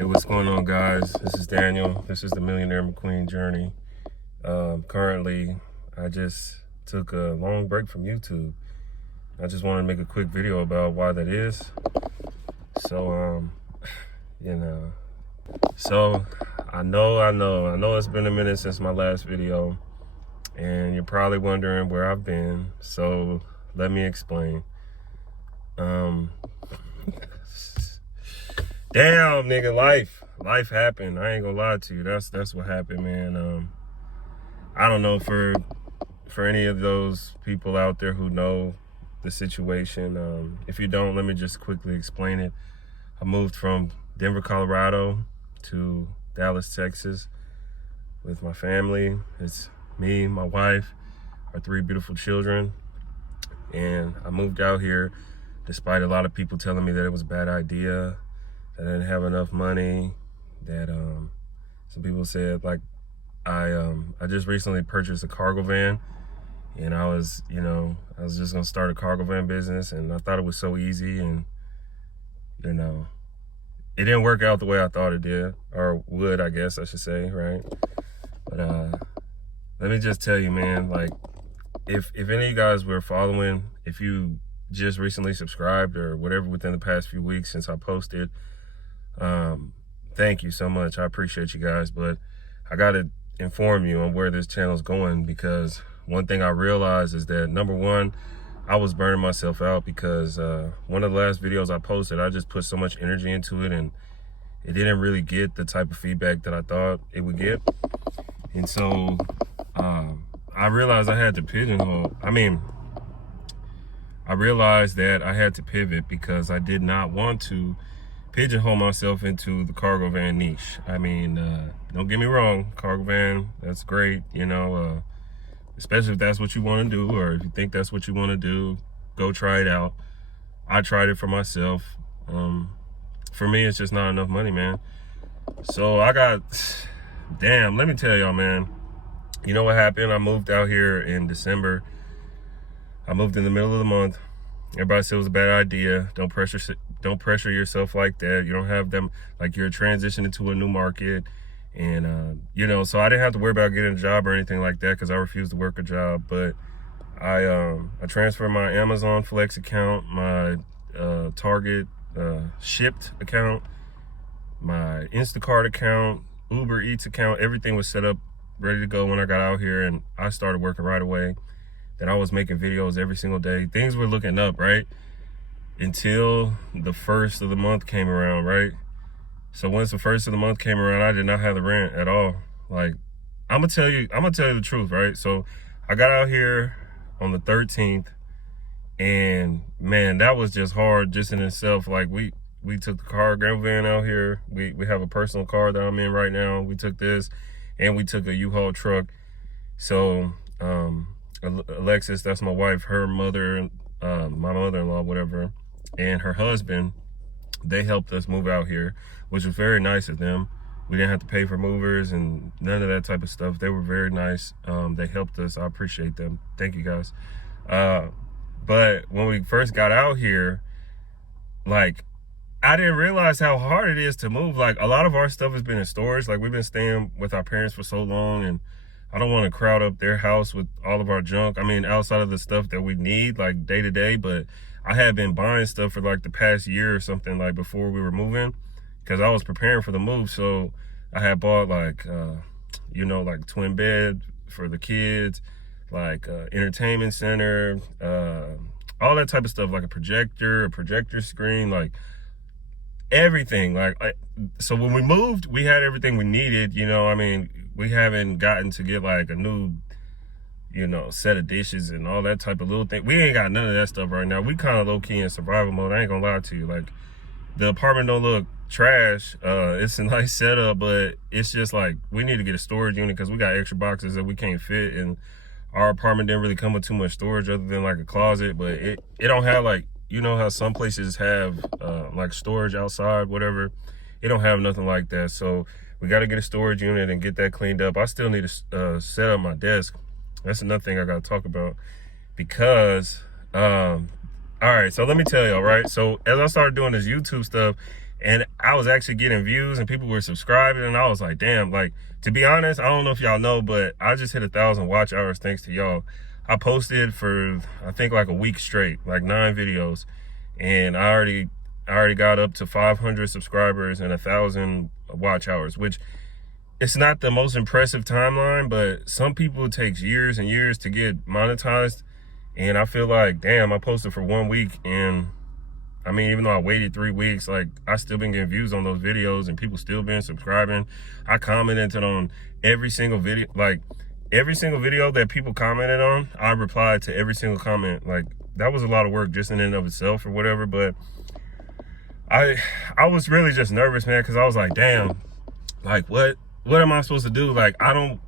Hey, what's going on, guys? This is Daniel. This is the Millionaire McQueen journey. Currently, I just took a long break from YouTube. I just wanted to make a quick video about why that is. So, I know it's been a minute since my last video, and you're probably wondering where I've been. So let me explain. Damn, nigga, life happened. I ain't gonna lie to you. That's what happened, man. I don't know for any of those people out there who know the situation. If you don't, let me just quickly explain it. I moved from Denver, Colorado to Dallas, Texas with my family. It's me, my wife, our 3 beautiful children. And I moved out here despite a lot of people telling me that it was a bad idea, that I didn't have enough money, that some people said, like, I just recently purchased a cargo van, and I was just gonna start a cargo van business, and I thought it was so easy, and it didn't work out the way I thought it did, or would, I guess I should say, right? But let me just tell you, man, like, if any of you guys were following, if you just recently subscribed or whatever within the past few weeks since I posted, thank you so much. I appreciate you guys, but I gotta inform you on where this channel's going, because one thing I realized is that, number one, I was burning myself out because one of the last videos I posted, I just put so much energy into it, and it didn't really get the type of feedback that I thought it would get. And so I realized I had to pigeonhole. I realized that I had to pivot because I did not want to pigeonhole myself into the cargo van niche. Don't get me wrong, cargo van, that's great, especially if that's what you want to do, or if you think that's what you want to do, go try it out. I tried it for myself. For me, it's just not enough money, man. So damn, let me tell y'all, man, you know what happened? I moved out here in December. I moved in the middle of the month. Everybody said it was a bad idea. Don't pressure yourself like that. You don't have them, like, you're transitioning to a new market. And, so I didn't have to worry about getting a job or anything like that, because I refused to work a job. But I transferred my Amazon Flex account, my Target Shipped account, my Instacart account, Uber Eats account. Everything was set up, ready to go when I got out here, and I started working right away. Then I was making videos every single day. Things were looking up, right? Until the first of the month came around, right? So once the first of the month came around, I did not have the rent at all. Like, I'm gonna tell you the truth, right? So I got out here on the 13th, and man, that was just hard just in itself. Like, we took the cargo van out here. We have a personal car that I'm in right now. We took this, and we took a U-Haul truck. So Alexis, that's my wife, her mother, my mother-in-law, whatever, and her husband, they helped us move out here, which was very nice of them. We didn't have to pay for movers and none of that type of stuff. They were very nice. They helped us. I appreciate them. Thank you, guys. But when we first got out here, like, I didn't realize how hard it is to move. Like, a lot of our stuff has been in storage. Like, we've been staying with our parents for so long, and I don't want to crowd up their house with all of our junk. Outside of the stuff that we need, like, day to day, but I had been buying stuff for like the past year or something, like, before we were moving, because I was preparing for the move. So I had bought like, like twin bed for the kids, like entertainment center, all that type of stuff, like a projector screen, like everything. So when we moved, we had everything we needed, we haven't gotten to get like a new, set of dishes and all that type of little thing. We ain't got none of that stuff right now. We kind of low-key in survival mode. I ain't gonna lie to you. Like, the apartment don't look trash. It's a nice setup, but it's just like, we need to get a storage unit because we got extra boxes that we can't fit, and our apartment didn't really come with too much storage other than like a closet. But it don't have, like, how some places have like storage outside, whatever. It don't have nothing like that. So we got to get a storage unit and get that cleaned up. I still need to set up my desk. That's another thing I got to talk about, because All right, so let me tell y'all, right? So as I started doing this YouTube stuff and I was actually getting views and people were subscribing, and I was like, damn, like, to be honest, I don't know if y'all know, but I just hit 1,000 watch hours thanks to y'all. I posted for, I think, like a week straight, like 9 videos. And I already got up to 500 subscribers and 1,000 watch hours, which it's not the most impressive timeline, but some people it takes years and years to get monetized. And I feel like, damn, I posted for 1 week, and I mean, even though I waited 3 weeks, like, I still been getting views on those videos and people still been subscribing. I commented on every single video, like every single video that people commented on, I replied to every single comment. Like, that was a lot of work just in and of itself or whatever, but I was really just nervous, man, because I was like, damn, like, what am I supposed to do? Like, I don't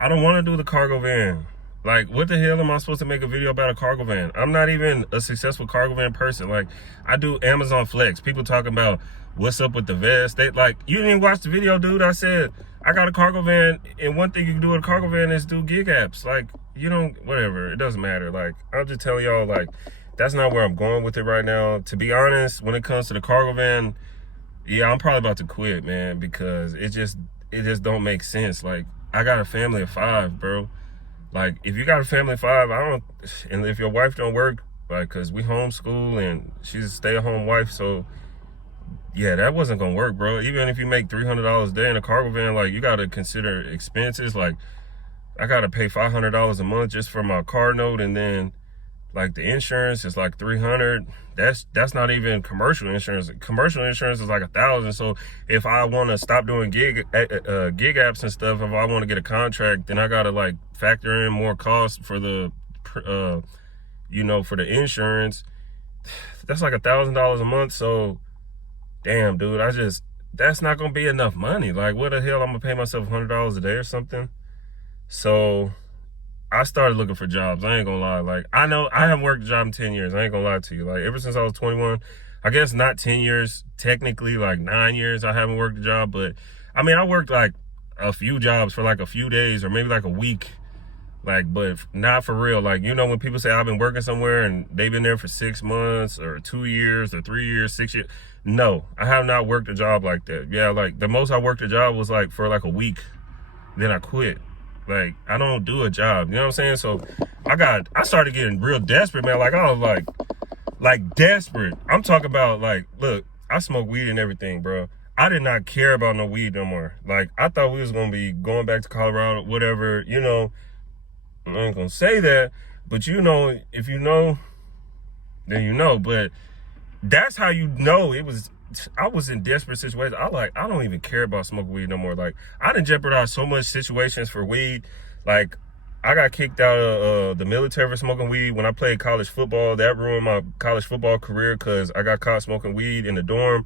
want to do the cargo van. Like, what the hell am I supposed to make a video about a cargo van? I'm not even a successful cargo van person. Like, I do Amazon Flex. People talking about what's up with the vest. They like, you didn't even watch the video, dude. I said, I got a cargo van, and one thing you can do with a cargo van is do gig apps. Like, you don't, whatever. It doesn't matter. Like, I'm just telling y'all, like, that's not where I'm going with it right now. To be honest, when it comes to the cargo van, yeah, I'm probably about to quit, man, because it just don't make sense. Like, I got a family of 5, bro. Like, if you got a family of 5, and if your wife don't work, like, cause we homeschool and she's a stay-at-home wife, so yeah, that wasn't gonna work, bro. Even if you make $300 a day in a cargo van, like, you gotta consider expenses. Like, I gotta pay $500 a month just for my car note, and then like the insurance is like $300. That's not even commercial insurance. Commercial insurance is like $1,000. So if I want to stop doing gig apps and stuff, if I want to get a contract, then I gotta like factor in more costs for the for the insurance. That's like $1,000 a month. So damn, dude, that's not gonna be enough money. Like, what the hell? I'm gonna pay myself $100 a day or something. So I started looking for jobs. I ain't gonna lie. Like, I know I haven't worked a job in 10 years. I ain't gonna lie to you. Like, ever since I was 21, I guess not 10 years, technically like 9 years, I haven't worked a job. But I mean, I worked like a few jobs for like a few days or maybe like a week. Like, but not for real. Like, you know, when people say I've been working somewhere and they've been there for 6 months or 2 years or 3 years, 6 years. No, I have not worked a job like that. Yeah, like the most I worked a job was like for like a week. Then I quit. Like, I don't do a job, you know what I'm saying? So I started getting real desperate, man. Like, I was like desperate. I'm talking about, like, look, I smoke weed and everything, bro. I did not care about no weed no more. Like, I thought we was gonna be going back to Colorado, whatever, you know. I ain't gonna say that, but you know, if you know, then you know. But that's how you know I was in desperate situations. I don't even care about smoking weed no more. Like, I didn't jeopardize so much situations for weed. Like, I got kicked out of the military for smoking weed when I played college football. That ruined my college football career because I got caught smoking weed in the dorm.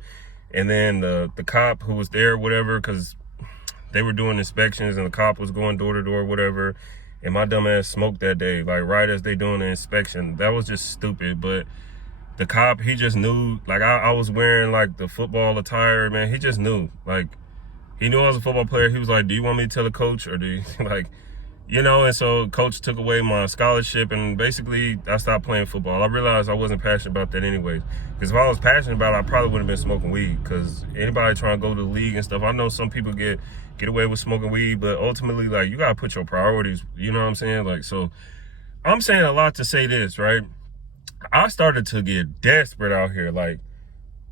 And then the cop who was there, whatever, because they were doing inspections and the cop was going door to door, whatever. And my dumb ass smoked that day, like right as they doing the inspection. That was just stupid. But the cop, he just knew, like, I was wearing like the football attire, man. He just knew, like, he knew I was a football player. He was like, do you want me to tell the coach, or do you, like, you know? And so coach took away my scholarship, and basically I stopped playing football. I realized I wasn't passionate about that anyways, because if I was passionate about it, I probably would have been smoking weed. Because anybody trying to go to the league and stuff, I know some people get away with smoking weed, but ultimately, like, you gotta put your priorities, you know what I'm saying? Like, so I'm saying a lot to say this, right? I started to get desperate out here. Like,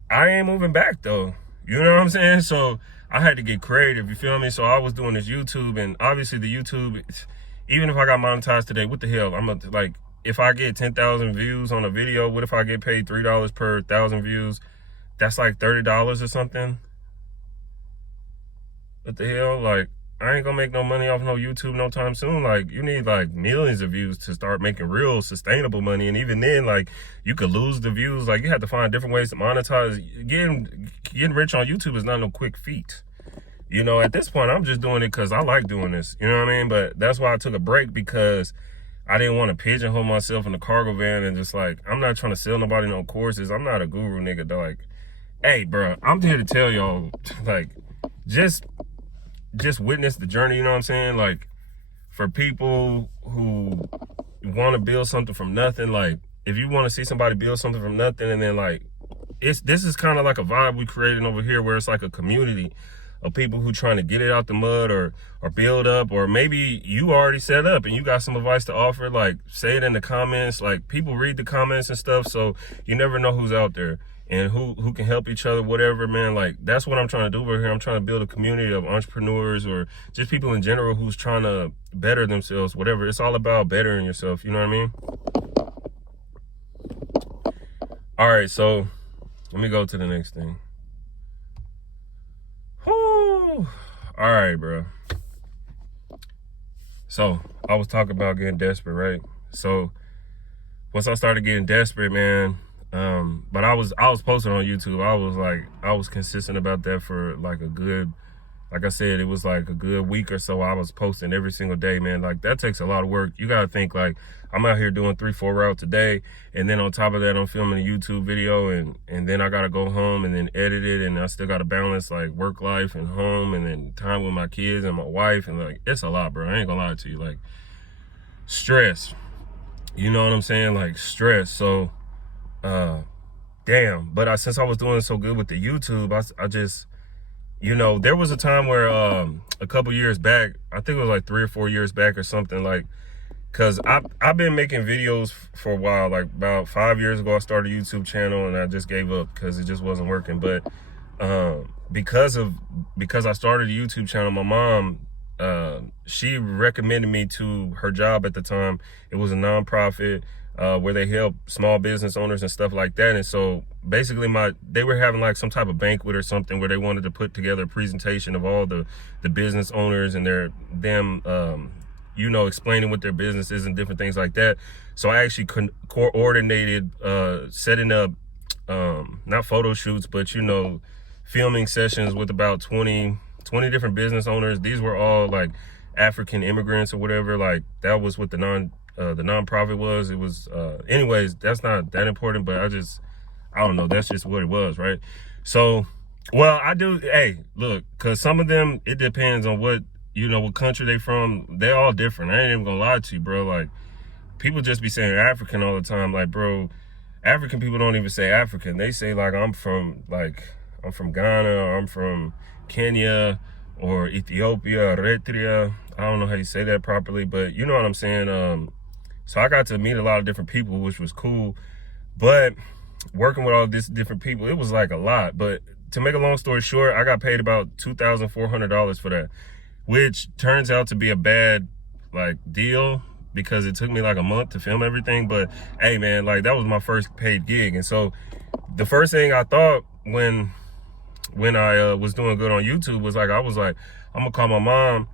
I ain't moving back though. You know what I'm saying? So I had to get creative, you feel me? So I was doing this YouTube, and obviously the YouTube, even if I got monetized today, what the hell? I'm gonna, like, if I get 10,000 views on a video, what if I get paid $3 per 1,000 views? That's like $30 or something. What the hell? Like, I ain't gonna make no money off no YouTube no time soon. Like, you need like millions of views to start making real sustainable money. And even then, like, you could lose the views. Like, you have to find different ways to monetize. Getting rich on YouTube is not no quick feat. You know, at this point, I'm just doing it because I like doing this. You know what I mean? But that's why I took a break, because I didn't want to pigeonhole myself in a cargo van and just, like, I'm not trying to sell nobody no courses. I'm not a guru, nigga. Like, hey, bro, I'm here to tell y'all, like, just witness the journey, you know what I'm saying? Like, for people who want to build something from nothing, like, if you want to see somebody build something from nothing, and then like, this is kind of like a vibe we creating over here, where it's like a community of people who trying to get it out the mud, or build up, or maybe you already set up and you got some advice to offer. Like, say it in the comments. Like, people read the comments and stuff, so you never know who's out there and who can help each other, whatever, man. Like, that's what I'm trying to do over here. I'm trying to build a community of entrepreneurs, or just people in general who's trying to better themselves, whatever. It's all about bettering yourself, you know what I mean? All right, so let me go to the next thing. Whew. All right, bro. So I was talking about getting desperate, right? So once I started getting desperate, man, but I was posting on YouTube. I was consistent about that for like a good, like I said, it was like a good week or so. I was posting every single day, man. Like, that takes a lot of work. You gotta think, like, I'm out here doing 3-4 routes a day, and then on top of that, I'm filming a YouTube video, and then I gotta go home and then edit it, and I still gotta balance like work life and home, and then time with my kids and my wife, and like, it's a lot, bro. I ain't gonna lie to you. Like, stress. You know what I'm saying? Like, stress. So, damn. But since I was doing so good with the YouTube, I just, you know, there was a time where a couple years back, I think it was like 3 or 4 years back or something, like, because I've been making videos for a while. Like, about 5 years ago, I started a YouTube channel, and I just gave up because it just wasn't working. But because I started a YouTube channel, my mom, she recommended me to her job at the time. It was a nonprofit where they help small business owners and stuff like that. And so basically they were having like some type of banquet or something where they wanted to put together a presentation of all the business owners and them you know, explaining what their business is and different things like that. So I actually coordinated setting up not photo shoots, but, you know, filming sessions with about 20 different business owners. These were all like African immigrants or whatever. Like, that was what the nonprofit was. It was anyways, that's not that important, but I don't know, that's just what it was, right? So, well, I do, hey, look, because some of them, it depends on what, you know, what country they from. They're all different. I ain't even gonna lie to you, bro. Like, people just be saying African all the time. Like, bro, African people don't even say African. They say, like, I'm from Ghana, or I'm from Kenya, or Ethiopia, Eritrea. I don't know how you say that properly, but you know what I'm saying. So I got to meet a lot of different people, which was cool. But working with all these different people, it was like a lot. But to make a long story short, I got paid about $2,400 for that, which turns out to be a bad like deal, because it took me like a month to film everything. But hey, man, like, that was my first paid gig. And so the first thing I thought when I was doing good on YouTube was like, I'm gonna call my mom,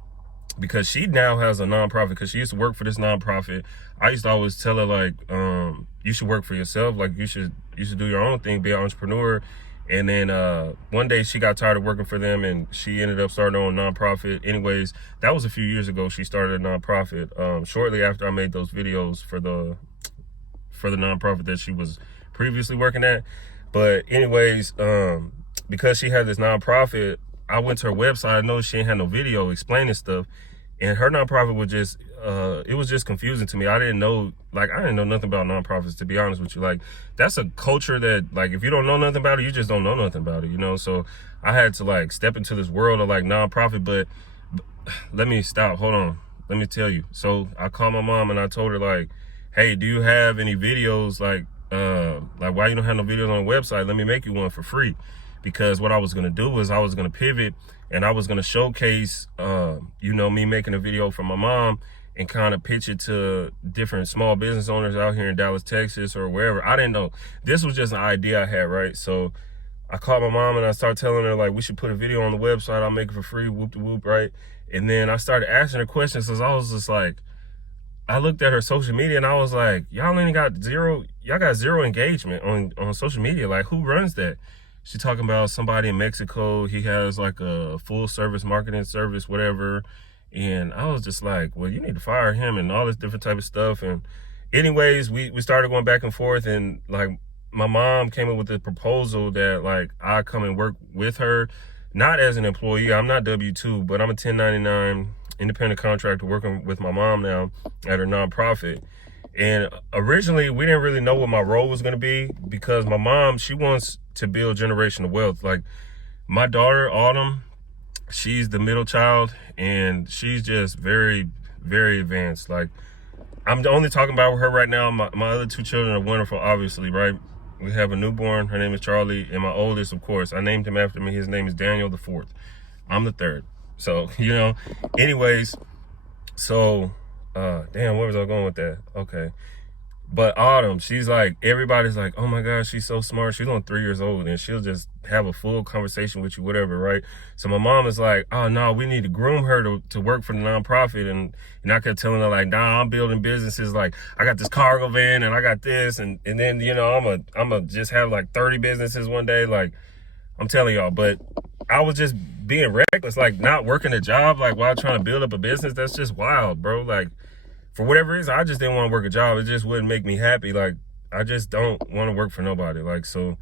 because she now has a nonprofit, because she used to work for this nonprofit. I used to always tell her, like, you should work for yourself. Like, you should do your own thing, be an entrepreneur. And then one day she got tired of working for them, and she ended up starting her own nonprofit. Anyways, that was a few years ago. She started a nonprofit shortly after I made those videos for the nonprofit that she was previously working at. But anyways, because she had this nonprofit, I went to her website. I noticed she ain't had no video explaining stuff, and her nonprofit was just it was just confusing to me. I didn't know nothing about nonprofits, to be honest with you. Like, that's a culture that, like, if you don't know nothing about it, you just don't know nothing about it, you know? So I had to like step into this world of like nonprofit. But let me stop, hold on, let me tell you. So I called my mom and I told her, like, hey, do you have any videos, like why you don't have no videos on the website? Let me make you one for free. Because what I was gonna do was I was gonna pivot, and I was gonna showcase you know, me making a video for my mom, and kind of pitch it to different small business owners out here in Dallas, Texas, or wherever. I didn't know. This was just an idea I had, right? So I called my mom and I started telling her, like, we should put a video on the website. I'll make it for free, whoop de whoop, right? And then I started asking her questions, because I was just like, I looked at her social media and I was like, y'all got zero engagement on social media. Like, who runs that? She talking about somebody in Mexico. He has like a full service marketing service, whatever. And I was just like, well, you need to fire him, and all this different type of stuff. And anyways, we started going back and forth, and like, my mom came up with a proposal that like I come and work with her, not as an employee. I'm not W-2, but I'm a 1099 independent contractor working with my mom now at her nonprofit. And originally, we didn't really know what my role was going to be because my mom, she wants to build generational wealth. Like my daughter, Autumn, she's the middle child and she's just very, very advanced. Like I'm only talking about her right now. My other two children are wonderful, obviously, right? We have a newborn. Her name is Charlie. And my oldest, of course, I named him after me. His name is Daniel the fourth. I'm the third. So, anyways, so, damn, where was I going with that? Okay. But Autumn, she's like, everybody's like, oh my gosh, she's so smart. She's only 3 years old and she'll just have a full conversation with you, whatever, right? So my mom is like, oh no, we need to groom her to work for the nonprofit. And I kept telling her like, nah, I'm building businesses. Like I got this cargo van and I got this. And then, I'm a just have like 30 businesses one day. Like I'm telling y'all, but I was just being reckless, like not working a job, like while trying to build up a business. That's just wild, bro. Like, for whatever reason, I just didn't want to work a job. It just wouldn't make me happy. Like, I just don't want to work for nobody. Like, so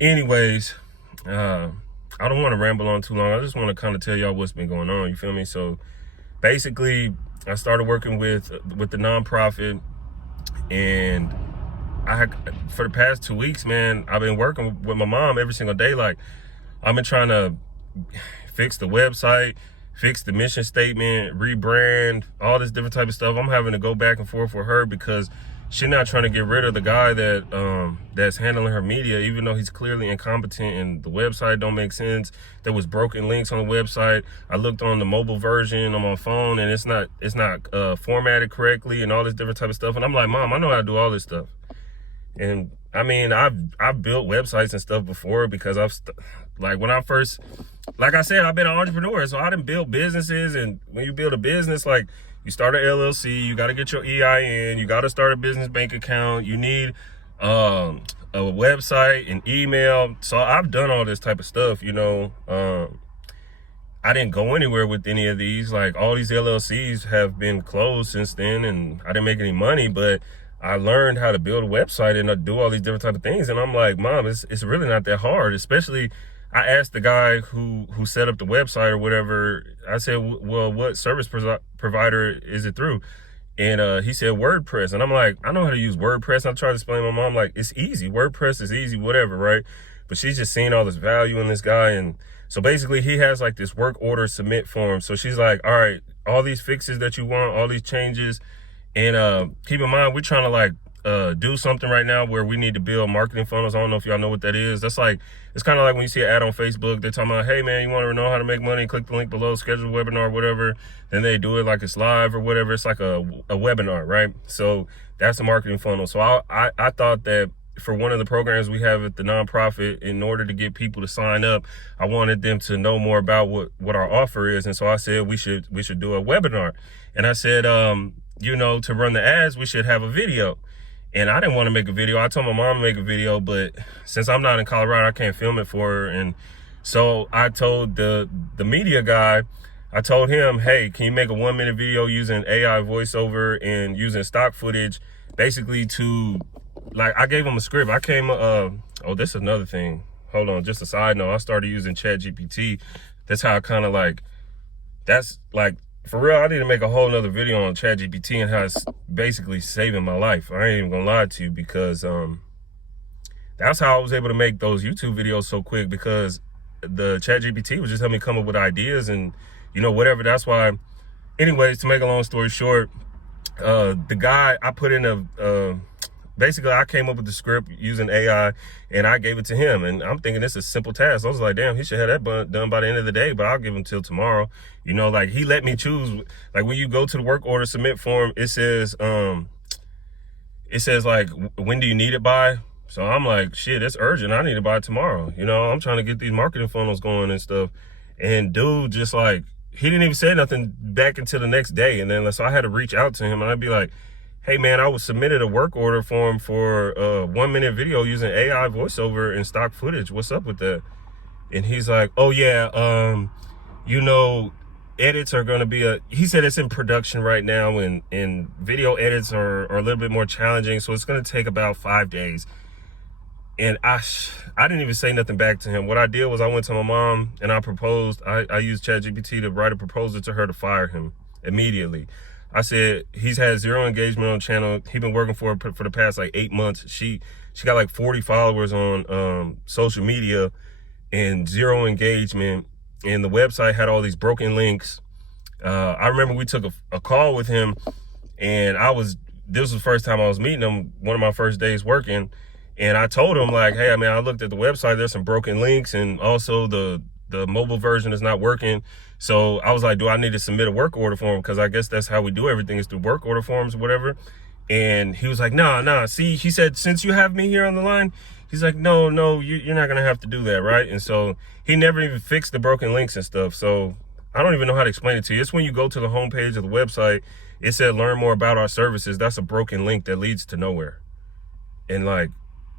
anyways, I don't want to ramble on too long. I just want to kind of tell y'all what's been going on. You feel me? So basically, I started working with the nonprofit, and for the past 2 weeks, man, I've been working with my mom every single day. Like, I've been trying to fix the website, fix the mission statement, rebrand, all this different type of stuff. I'm having to go back and forth with her because she's not trying to get rid of the guy that's handling her media, even though he's clearly incompetent and the website don't make sense. There was broken links on the website. I looked on the mobile version on my phone and it's not formatted correctly and all this different type of stuff. And I'm like, Mom, I know how to do all this stuff. And I mean, I've built websites and stuff before because when I first, like I said, I've been an entrepreneur, so I done built businesses. And when you build a business, like you start an LLC, you got to get your EIN, you got to start a business bank account, you need a website, an email. So I've done all this type of stuff, I didn't go anywhere with any of these. Like all these LLCs have been closed since then, and I didn't make any money, but I learned how to build a website and do all these different type of things. And I'm like, Mom, it's really not that hard. Especially, I asked the guy who set up the website or whatever. I said, well, what service provider is it through? And he said WordPress. And I'm like, I know how to use WordPress. I tried to explain to my mom, like, it's easy. WordPress is easy, whatever, right? But she's just seeing all this value in this guy. And so basically he has like this work order submit form. So she's like, all right, all these fixes that you want, all these changes. And keep in mind, we're trying to like do something right now where we need to build marketing funnels. I don't know if y'all know what that is. That's like, it's kind of like when you see an ad on Facebook, they're talking about, hey man, you want to know how to make money? Click the link below, schedule a webinar, whatever. Then they do it like it's live or whatever. It's like a webinar, right? So that's a marketing funnel. So I thought that for one of the programs we have at the nonprofit, in order to get people to sign up, I wanted them to know more about what our offer is. And so I said we should do a webinar. And I said, to run the ads, we should have a video. And I didn't want to make a video. I told my mom to make a video, but since I'm not in Colorado, I can't film it for her. And so I told the media guy, I told him, hey, can you make a 1-minute video using AI voiceover and using stock footage, basically to, like, I gave him a script. I came, this is another thing. Hold on, just a side note. I started using ChatGPT. That's how I kind of like, that's like, for real, I need to make a whole nother video on ChatGPT and how it's basically saving my life. I ain't even gonna lie to you, because that's how I was able to make those YouTube videos so quick, because the ChatGPT was just helping me come up with ideas and whatever. That's why, anyways, to make a long story short, the guy, I put in basically I came up with the script using AI and I gave it to him, and I'm thinking this is a simple task. I was like, damn, he should have that done by the end of the day, but I'll give him till tomorrow. Like he let me choose. Like when you go to the work order submit form, it says like, when do you need it by? So I'm like, shit, it's urgent. I need it by tomorrow. I'm trying to get these marketing funnels going and stuff. And dude, just like, he didn't even say nothing back until the next day. And then so I had to reach out to him and I'd be like, hey man, I was submitted a work order form for a 1-minute video using AI voiceover and stock footage. What's up with that? And he's like, oh yeah, edits are going to be he said it's in production right now, and video edits are a little bit more challenging. So it's going to take about 5 days. And I didn't even say nothing back to him. What I did was I went to my mom and I proposed, I used ChatGPT to write a proposal to her to fire him immediately. I said, he's had 0 engagement on the channel. He's been working for the past like 8 months. She got like 40 followers on social media and 0 engagement. And the website had all these broken links. I remember we took a call with him, and this was the first time I was meeting him, one of my first days working. And I told him, like, hey, I looked at the website, there's some broken links, and also the mobile version is not working. So I was like, do I need to submit a work order form? Because I guess that's how we do everything, is through work order forms or whatever. And he was like, nah. See, he said, since you have me here on the line, he's like, no, you're not going to have to do that, right? And so he never even fixed the broken links and stuff. So I don't even know how to explain it to you. It's when you go to the homepage of the website, it said, learn more about our services. That's a broken link that leads to nowhere. And like,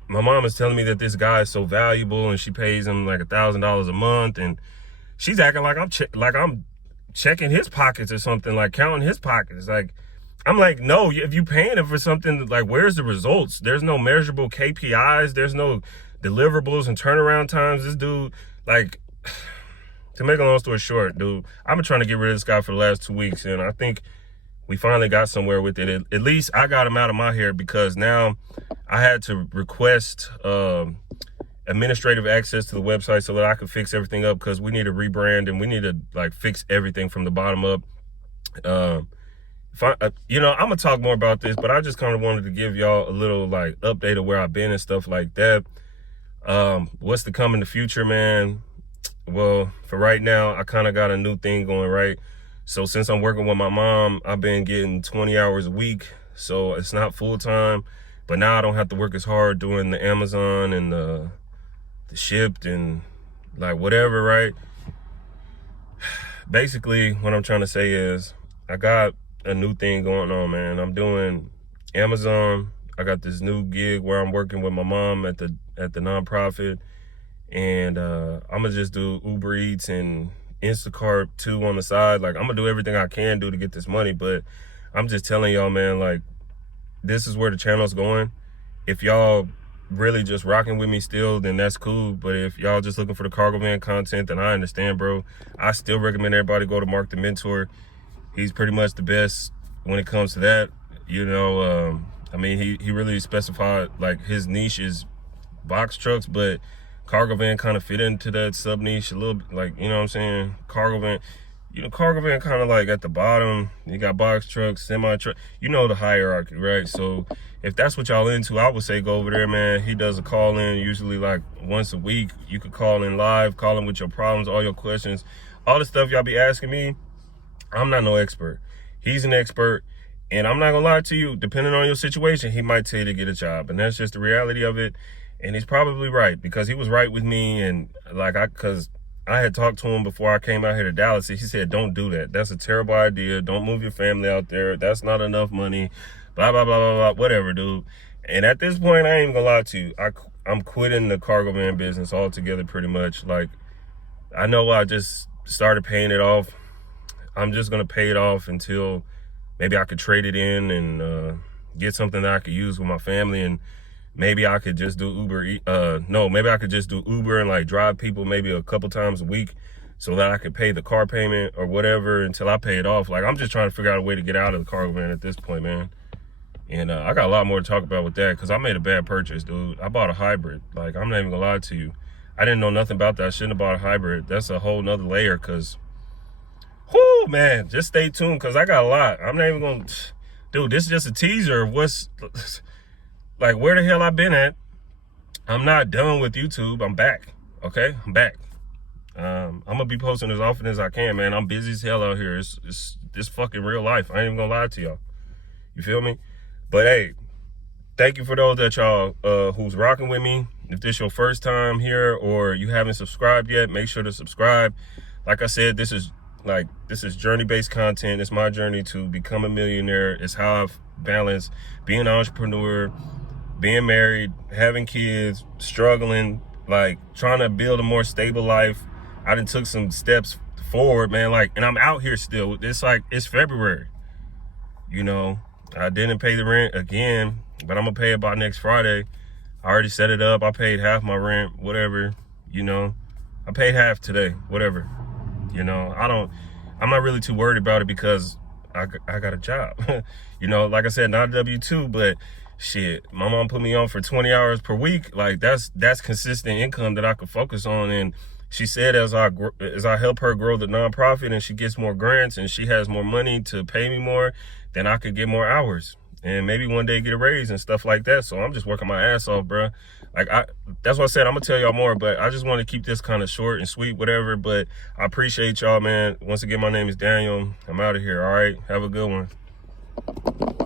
my mom is telling me that this guy is so valuable and she pays him like $1,000 a month, and she's acting like I'm checking his pockets or something, like counting his pockets. Like, I'm like, no, if you paying him for something, like, where's the results? There's no measurable KPIs. There's no deliverables and turnaround times. This dude, like, to make a long story short, dude, I've been trying to get rid of this guy for the last 2 weeks, and I think we finally got somewhere with it. At least I got him out of my hair, because now I had to request administrative access to the website so that I could fix everything up, because we need to rebrand and we need to like fix everything from the bottom up. I'm gonna talk more about this, but I just kind of wanted to give y'all a little like update of where I've been and stuff like that. What's to come in the future, man? Well, for right now, I kind of got a new thing going, right? So since I'm working with my mom, I've been getting 20 hours a week. So it's not full time, but now I don't have to work as hard doing the Amazon and the shipped and like whatever, right? Basically, what I'm trying to say is I got a new thing going on, man. I'm doing Amazon. I got this new gig where I'm working with my mom at the nonprofit, and I'm gonna just do Uber Eats and Instacart too on the side. Like, I'm gonna do everything I can do to get this money, but I'm just telling y'all, man, like, this is where the channel's going. If y'all really just rocking with me still, then that's cool. But if y'all just looking for the cargo van content, then I understand, bro. I still recommend everybody go to Mark the Mentor. He's pretty much the best when it comes to that. You know, he really specified, like, his niche is box trucks, but cargo van kind of fit into that sub niche a little bit, like, you know what I'm saying? Cargo van kind of like at the bottom. You got box trucks, semi truck, you know the hierarchy, right? So if that's what y'all into, I would say go over there, man. He does a call in usually like once a week. You could call in live, call in with your problems, all your questions, all the stuff y'all be asking me. I'm not no expert. He's an expert. And I'm not gonna lie to you, depending on your situation, he might tell you to get a job. And that's just the reality of it. And he's probably right, because he was right with me. And like, because I had talked to him before I came out here to Dallas. And he said, don't do that. That's a terrible idea. Don't move your family out there. That's not enough money. Blah, blah, blah, blah, blah, whatever, dude. And at this point, I ain't even gonna lie to you. I'm quitting the cargo van business altogether, pretty much. Like, I know I just started paying it off. I'm just gonna pay it off until maybe I could trade it in and get something that I could use with my family. And maybe I could just do maybe I could just do Uber and like drive people maybe a couple times a week so that I could pay the car payment or whatever until I pay it off. Like, I'm just trying to figure out a way to get out of the cargo van at this point, man. And I got a lot more to talk about with that, because I made a bad purchase, dude. I bought a hybrid. Like, I'm not even gonna lie to you. I didn't know nothing about that. I shouldn't have bought a hybrid. That's a whole nother layer, because, whoo, man, just stay tuned, because I got a lot. I'm not even gonna, dude, this is just a teaser of what's, like, where the hell I've been at. I'm not done with YouTube. I'm back, okay? I'm back. I'm gonna be posting as often as I can, man. I'm busy as hell out here. It's fucking real life. I ain't even gonna lie to y'all. You feel me? But hey, thank you for those that y'all who's rocking with me. If this your first time here or you haven't subscribed yet, make sure to subscribe. Like I said, this is journey-based content. It's my journey to become a millionaire. It's how I've balanced being an entrepreneur, being married, having kids, struggling, like trying to build a more stable life. I done took some steps forward, man. Like, and I'm out here still. It's like, it's February. You know, I didn't pay the rent again, but I'm gonna pay it by next Friday. I already set it up. I paid half my rent, whatever, you know. I paid half today, whatever. You know, I'm not really too worried about it, because I got a job. You know, like I said, not W-2, but shit, my mom put me on for 20 hours per week. Like that's consistent income that I could focus on. And she said as I help her grow the nonprofit and she gets more grants and she has more money to pay me more, then I could get more hours and maybe one day get a raise and stuff like that. So I'm just working my ass off, bro. Like that's what I said. I'm gonna tell y'all more, but I just want to keep this kind of short and sweet, whatever. But I appreciate y'all, man. Once again, my name is Daniel. I'm out of here. All right, have a good one.